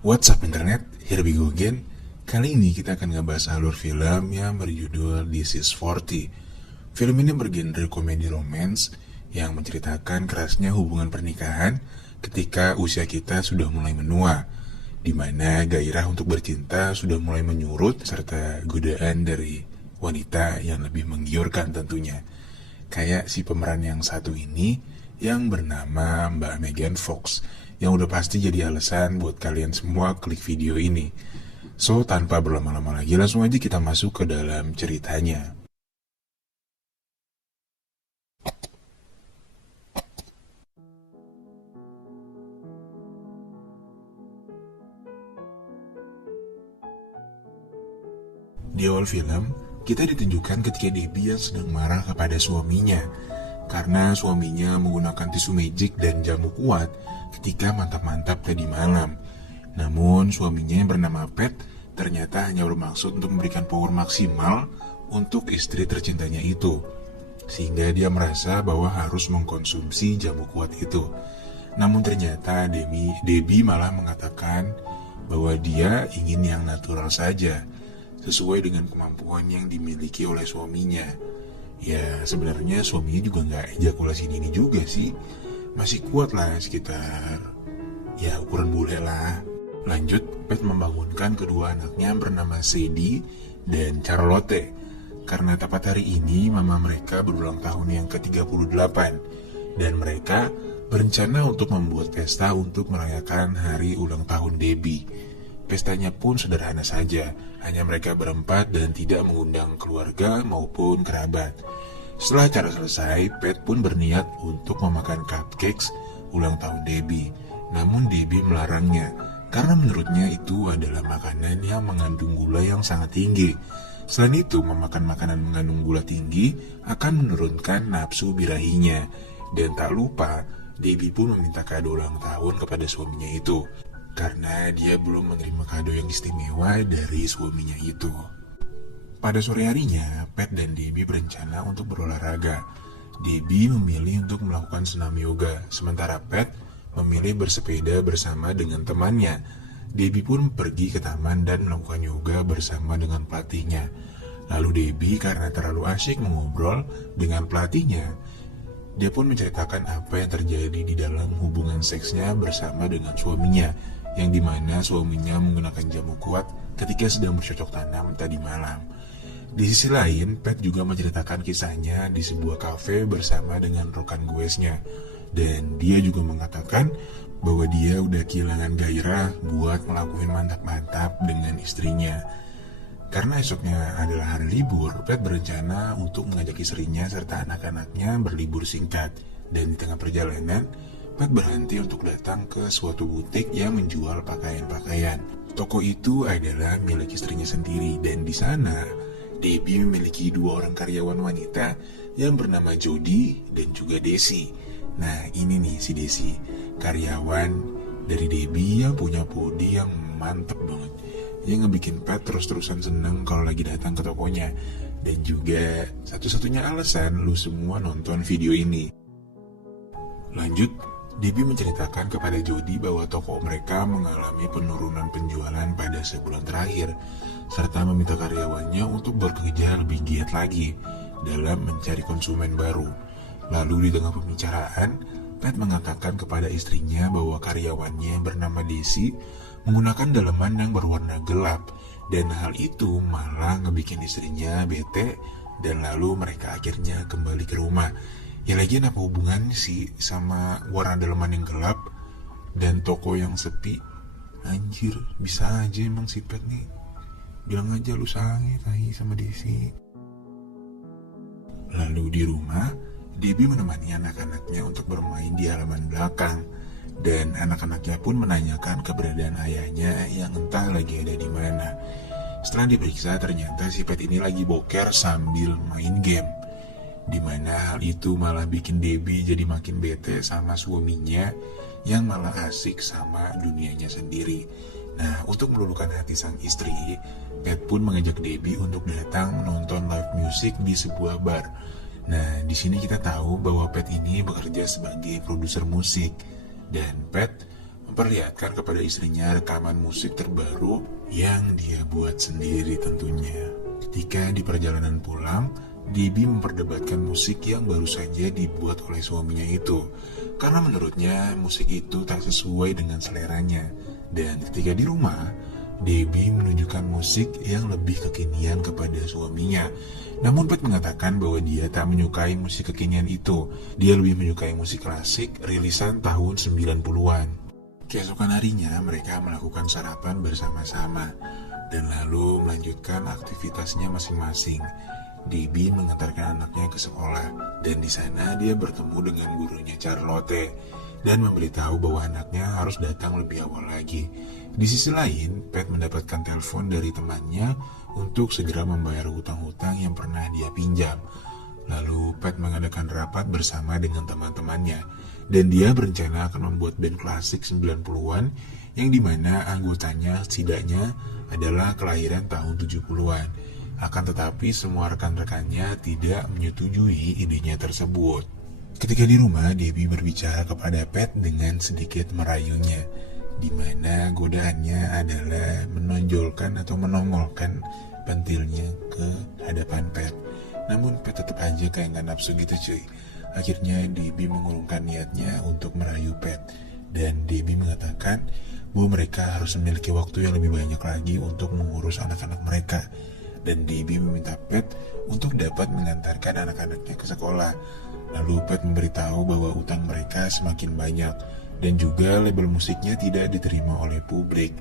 What's up internet, here we go again. Kali ini kita akan ngebahas alur film yang berjudul This is 40. Film ini bergenre komedi romance yang menceritakan kerasnya hubungan pernikahan ketika usia kita sudah mulai menua, di mana gairah untuk bercinta sudah mulai menyurut serta godaan dari wanita yang lebih menggiurkan tentunya. Kayak si pemeran yang satu ini yang bernama Mbak Megan Fox, yang udah pasti jadi alasan buat kalian semua klik video ini. So, tanpa berlama-lama lagi, langsung aja kita masuk ke dalam ceritanya. Di awal film, kita ditunjukkan ketika Debbie yang sedang marah kepada suaminya karena suaminya menggunakan tisu magic dan jamu kuat ketika mantap-mantap tadi malam. Namun suaminya yang bernama Pat ternyata hanya bermaksud untuk memberikan power maksimal untuk istri tercintanya itu, sehingga dia merasa bahwa harus mengkonsumsi jamu kuat itu. Namun ternyata Debbie malah mengatakan bahwa dia ingin yang natural saja, sesuai dengan kemampuan yang dimiliki oleh suaminya. Ya sebenarnya suaminya juga nggak ejakulasi dini juga sih, masih kuat lah, sekitar ya ukuran bule lah. Lanjut, Pat membangunkan kedua anaknya bernama Sadie dan Charlotte, karena tepat hari ini mama mereka berulang tahun yang ke-38, dan mereka berencana untuk membuat pesta untuk merayakan hari ulang tahun Debbie. Pestanya pun sederhana saja, hanya mereka berempat dan tidak mengundang keluarga maupun kerabat. Setelah acara selesai, Pat pun berniat untuk memakan cupcakes ulang tahun Debbie. Namun Debbie melarangnya, karena menurutnya itu adalah makanan yang mengandung gula yang sangat tinggi. Selain itu, memakan makanan mengandung gula tinggi akan menurunkan nafsu birahinya. Dan tak lupa, Debbie pun meminta kado ulang tahun kepada suaminya itu, karena dia belum menerima kado yang istimewa dari suaminya itu. Pada sore harinya, Pat dan Debbie berencana untuk berolahraga. Debbie memilih untuk melakukan senam yoga, sementara Pat memilih bersepeda bersama dengan temannya. Debbie pun pergi ke taman dan melakukan yoga bersama dengan pelatihnya. Lalu Debbie karena terlalu asyik mengobrol dengan pelatihnya, dia pun menceritakan apa yang terjadi di dalam hubungan seksnya bersama dengan suaminya, yang dimana suaminya menggunakan jamu kuat ketika sedang bercocok tanam tadi malam. Di sisi lain, Pat juga menceritakan kisahnya di sebuah kafe bersama dengan rekan goesnya, dan dia juga mengatakan bahwa dia udah kehilangan gairah buat ngelakuin mantap-mantap dengan istrinya. Karena esoknya adalah hari libur, Pat berencana untuk mengajak istrinya serta anak-anaknya berlibur singkat, dan di tengah perjalanan Pat berhenti untuk datang ke suatu butik yang menjual pakaian-pakaian. Toko itu adalah milik istrinya sendiri, dan di sana Debbie memiliki dua orang karyawan wanita yang bernama Jody dan juga Desi. Nah ini nih si Desi, karyawan dari Debbie yang punya body yang mantep banget, yang ngebikin Pat terus-terusan seneng kalau lagi datang ke tokonya. Dan juga satu-satunya alasan lu semua nonton video ini. Lanjut, Debbie menceritakan kepada Jody bahwa toko mereka mengalami penurunan penjualan pada sebulan terakhir, serta meminta karyawannya untuk bekerja lebih giat lagi dalam mencari konsumen baru. Lalu di tengah pembicaraan, Pat mengatakan kepada istrinya bahwa karyawannya yang bernama Desi menggunakan daleman yang berwarna gelap, dan hal itu malah ngebikin istrinya bete, dan lalu mereka akhirnya kembali ke rumah. Ya lagian apa hubungan sih sama warna daleman yang gelap dan toko yang sepi? Anjir, bisa aja emang si Pat nih. Bilang aja lu sange sama Desi. Lalu di rumah, Debbie menemani anak-anaknya untuk bermain di halaman belakang, dan anak-anaknya pun menanyakan keberadaan ayahnya yang entah lagi ada di mana. Setelah diperiksa, ternyata si Pat ini lagi boker sambil main game, di mana hal itu malah bikin Debbie jadi makin bete sama suaminya yang malah asik sama dunianya sendiri. Nah, untuk meluluhkan hati sang istri, Pat pun mengajak Debbie untuk datang menonton live music di sebuah bar. Nah, di sini kita tahu bahwa Pat ini bekerja sebagai produser musik, dan Pat memperlihatkan kepada istrinya rekaman musik terbaru yang dia buat sendiri tentunya. Ketika di perjalanan pulang, Debbie memperdebatkan musik yang baru saja dibuat oleh suaminya itu, karena menurutnya musik itu tak sesuai dengan seleranya. Dan ketika di rumah, Debbie menunjukkan musik yang lebih kekinian kepada suaminya. Namun Pat mengatakan bahwa dia tak menyukai musik kekinian itu. Dia lebih menyukai musik klasik rilisan tahun 90-an. Keesokan harinya mereka melakukan sarapan bersama-sama dan lalu melanjutkan aktivitasnya masing-masing. Debbie mengantarkan anaknya ke sekolah dan di sana dia bertemu dengan gurunya Charlotte dan memberitahu bahwa anaknya harus datang lebih awal lagi. Di sisi lain, Pat mendapatkan telepon dari temannya untuk segera membayar hutang-hutang yang pernah dia pinjam. Lalu Pat mengadakan rapat bersama dengan teman-temannya dan dia berencana akan membuat band klasik 90-an yang dimana anggotanya setidaknya adalah kelahiran tahun 70-an. Akan tetapi semua rekan-rekannya tidak menyetujui idenya tersebut. Ketika di rumah, Debbie berbicara kepada Pat dengan sedikit merayunya, di mana godaannya adalah menonjolkan atau menongolkan pentilnya ke hadapan Pat. Namun Pat tetap aja kayak gak nafsu gitu cuy. Akhirnya Debbie mengurungkan niatnya untuk merayu Pat. Dan Debbie mengatakan bahwa mereka harus memiliki waktu yang lebih banyak lagi untuk mengurus anak-anak mereka. Dan Debbie meminta Pat untuk dapat mengantarkan anak-anaknya ke sekolah. Lalu Pat memberitahu bahwa utang mereka semakin banyak dan juga label musiknya tidak diterima oleh publik.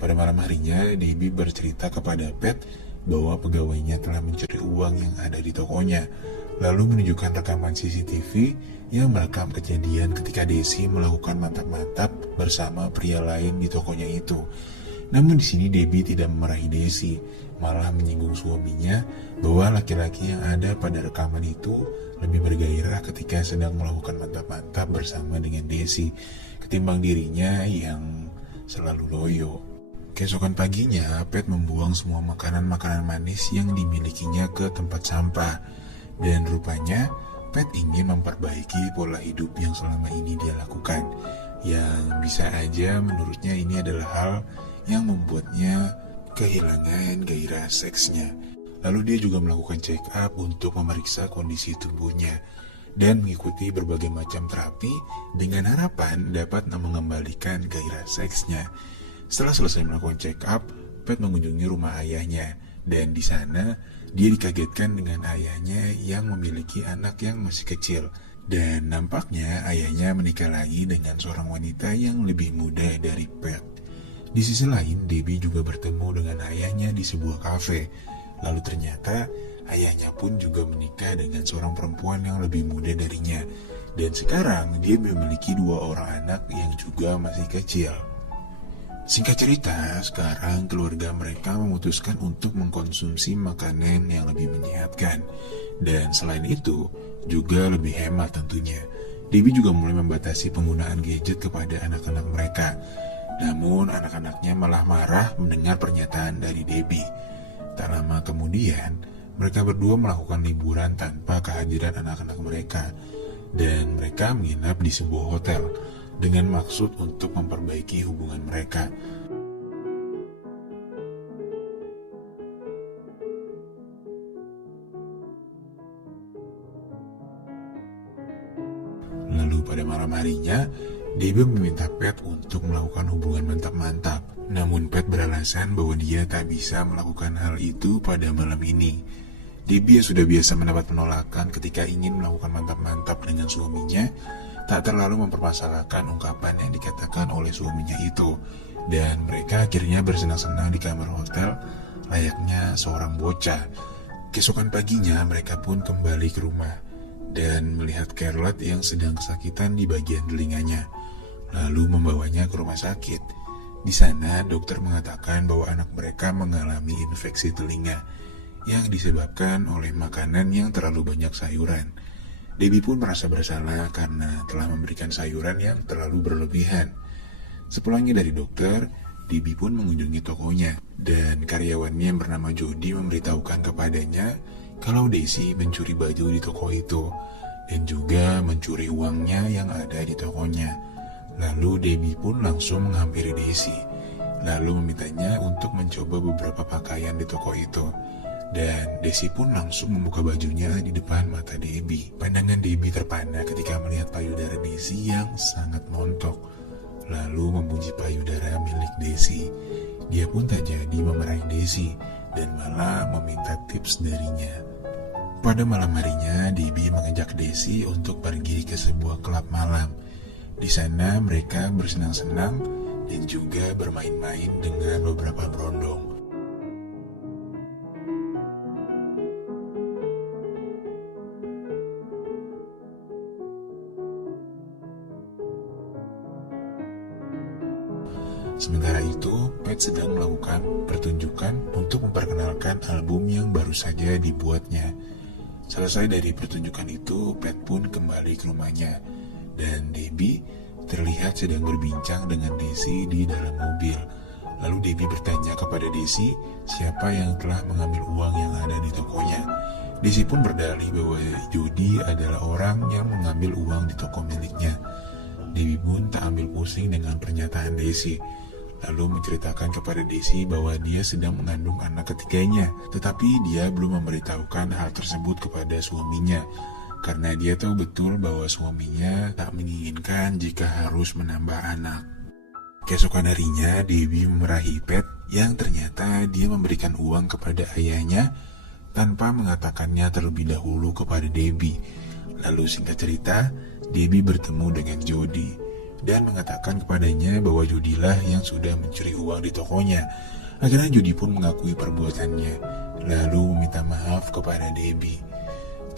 Pada malam harinya, Debbie bercerita kepada Pat bahwa pegawainya telah mencuri uang yang ada di tokonya, lalu menunjukkan rekaman CCTV yang merekam kejadian ketika Desi melakukan mantap-mantap bersama pria lain di tokonya itu. Namun di sini Debbie tidak memarahi Desi, malah menyinggung suaminya bahwa laki-laki yang ada pada rekaman itu lebih bergairah ketika sedang melakukan mantap-mantap bersama dengan Desi ketimbang dirinya yang selalu loyo. Keesokan paginya, Pat membuang semua makanan-makanan manis yang dimilikinya ke tempat sampah. Dan rupanya, Pat ingin memperbaiki pola hidup yang selama ini dia lakukan. Yang bisa aja menurutnya ini adalah hal yang membuatnya kehilangan gairah seksnya. Lalu dia juga melakukan check up untuk memeriksa kondisi tubuhnya dan mengikuti berbagai macam terapi dengan harapan dapat mengembalikan gairah seksnya. Setelah selesai melakukan check up, Pat mengunjungi rumah ayahnya dan di sana dia dikagetkan dengan ayahnya yang memiliki anak yang masih kecil. Dan nampaknya ayahnya menikah lagi dengan seorang wanita yang lebih muda dari Pat. Di sisi lain, Debbie juga bertemu dengan ayahnya di sebuah kafe. Lalu ternyata ayahnya pun juga menikah dengan seorang perempuan yang lebih muda darinya. Dan sekarang dia memiliki 2 orang anak yang juga masih kecil. Singkat cerita, sekarang keluarga mereka memutuskan untuk mengkonsumsi makanan yang lebih menyehatkan. Dan selain itu, juga lebih hemat tentunya. Debbie juga mulai membatasi penggunaan gadget kepada anak-anak mereka. Namun anak-anaknya malah marah mendengar pernyataan dari Debbie. Tak lama kemudian, mereka berdua melakukan liburan tanpa kehadiran anak-anak mereka. Dan mereka menginap di sebuah hotel dengan maksud untuk memperbaiki hubungan mereka. Lalu pada malam harinya, Debbie meminta Pat untuk melakukan hubungan mantap-mantap. Namun Pat beralasan bahwa dia tak bisa melakukan hal itu pada malam ini. Debbie yang sudah biasa mendapat penolakan ketika ingin melakukan mantap-mantap dengan suaminya, tak terlalu mempermasalahkan ungkapan yang dikatakan oleh suaminya itu. Dan mereka akhirnya bersenang-senang di kamar hotel layaknya seorang bocah. Keesokan paginya mereka pun kembali ke rumah dan melihat Charlotte yang sedang kesakitan di bagian telinganya, lalu membawanya ke rumah sakit. Di sana dokter mengatakan bahwa anak mereka mengalami infeksi telinga yang disebabkan oleh makanan yang terlalu banyak sayuran. Debbie pun merasa bersalah karena telah memberikan sayuran yang terlalu berlebihan. Sepulangnya dari dokter, Debbie pun mengunjungi tokonya dan karyawannya yang bernama Jody memberitahukan kepadanya kalau Desi mencuri baju di toko itu dan juga mencuri uangnya yang ada di tokonya. Lalu Debbie pun langsung menghampiri Daisy, lalu memintanya untuk mencoba beberapa pakaian di toko itu. Dan Daisy pun langsung membuka bajunya di depan mata Debbie. Pandangan Debbie terpana ketika melihat payudara Daisy yang sangat montok, lalu memuji payudara milik Daisy. Dia pun tak jadi memarahi Daisy dan malah meminta tips darinya. Pada malam harinya, Debbie mengajak Daisy untuk pergi ke sebuah klub malam. Di sana mereka bersenang-senang dan juga bermain-main dengan beberapa berondong. Sementara itu, Pat sedang melakukan pertunjukan untuk memperkenalkan album yang baru saja dibuatnya. Selesai dari pertunjukan itu, Pat pun kembali ke rumahnya, dan Debbie terlihat sedang berbincang dengan Daisy di dalam mobil. Lalu Debbie bertanya kepada Daisy siapa yang telah mengambil uang yang ada di tokonya. Daisy pun berdalih bahwa Jody adalah orang yang mengambil uang di toko miliknya. Debbie pun tak ambil pusing dengan pernyataan Daisy, lalu menceritakan kepada Daisy bahwa dia sedang mengandung anak ketiganya, tetapi dia belum memberitahukan hal tersebut kepada suaminya, karena dia tahu betul bahwa suaminya tak menginginkan jika harus menambah anak. Keesokan harinya, Debbie memarahi Pat yang ternyata dia memberikan uang kepada ayahnya tanpa mengatakannya terlebih dahulu kepada Debbie. Lalu singkat cerita, Debbie bertemu dengan Jody dan mengatakan kepadanya bahwa Jody lah yang sudah mencuri uang di tokonya. Akhirnya Jody pun mengakui perbuatannya, lalu meminta maaf kepada Debbie.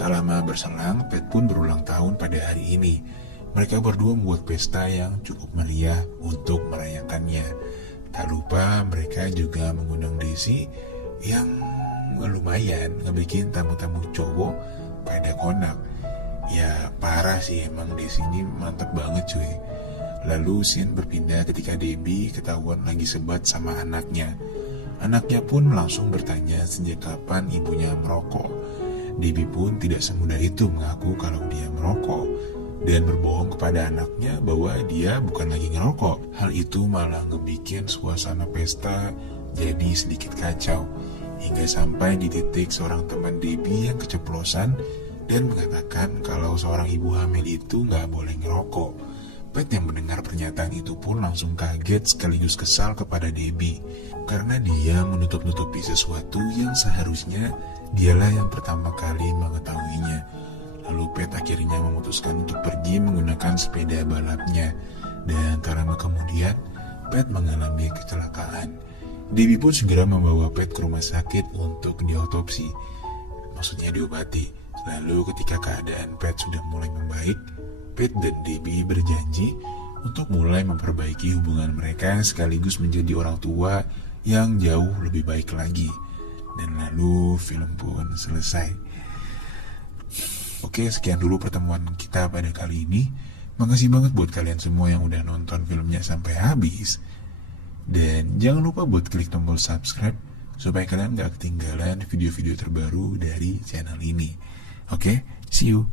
Tak lama berselang, Pat pun berulang tahun pada hari ini. Mereka berdua membuat pesta yang cukup meriah untuk merayakannya. Tak lupa mereka juga mengundang Daisy yang lumayan ngebikin tamu-tamu cowok pada konak. Ya parah sih, emang Daisy ini mantap banget cuy. Lalu scene berpindah ketika Debbie ketahuan lagi sebat sama anaknya. Anaknya pun langsung bertanya sejak kapan ibunya merokok. Debbie pun tidak semudah itu mengaku kalau dia merokok dan berbohong kepada anaknya bahwa dia bukan lagi ngerokok. Hal itu malah ngebikin suasana pesta jadi sedikit kacau, hingga sampai di titik seorang teman Debbie yang keceplosan dan mengatakan kalau seorang ibu hamil itu gak boleh ngerokok. Pat yang mendengar pernyataan itu pun langsung kaget sekaligus kesal kepada Debbie, karena dia menutup-nutupi sesuatu yang seharusnya dialah yang pertama kali mengetahuinya. Lalu Pat akhirnya memutuskan untuk pergi menggunakan sepeda balapnya, dan tak lama kemudian Pat mengalami kecelakaan. Debbie pun segera membawa Pat ke rumah sakit untuk diotopsi, maksudnya diobati. Lalu ketika keadaan Pat sudah mulai membaik, Pat dan Debbie berjanji untuk mulai memperbaiki hubungan mereka sekaligus menjadi orang tua yang jauh lebih baik lagi. Dan lalu film pun selesai. Oke, sekian dulu pertemuan kita pada kali ini. Makasih banget buat kalian semua yang udah nonton filmnya sampai habis. Dan jangan lupa buat klik tombol subscribe supaya kalian gak ketinggalan video-video terbaru dari channel ini. Oke, see you.